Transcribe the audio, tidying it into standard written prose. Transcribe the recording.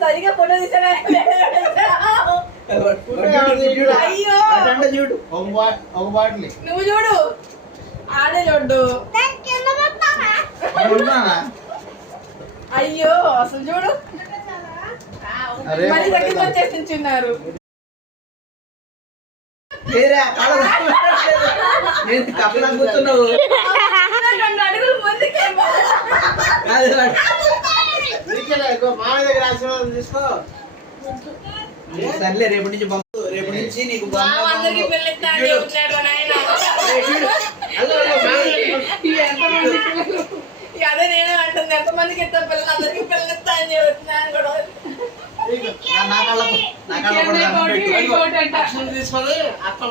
సరిగా ఫోటో తీసాడు. చూడు ఒక బాటిల్ నువ్వు చూడు ఆడే చూడు. అయ్యో అసలు చూడు మళ్ళీ దగ్గరికి వచ్చేసి నిల్చున్నారు. కూర్చున్నావు 2 అడుగులు ముందుకే తీసుకో. సర్లే రేపటి నుంచి రేపటి నుంచి నీకు అందరికి పిల్లెత్తాడు అదే నేనే అంటుంది. ఎంతమందికి ఎత్తా పిల్లలు అందరికి పిల్లెత్తా అని చెబుతున్నాను కూడా. తీసుకొని అర్థం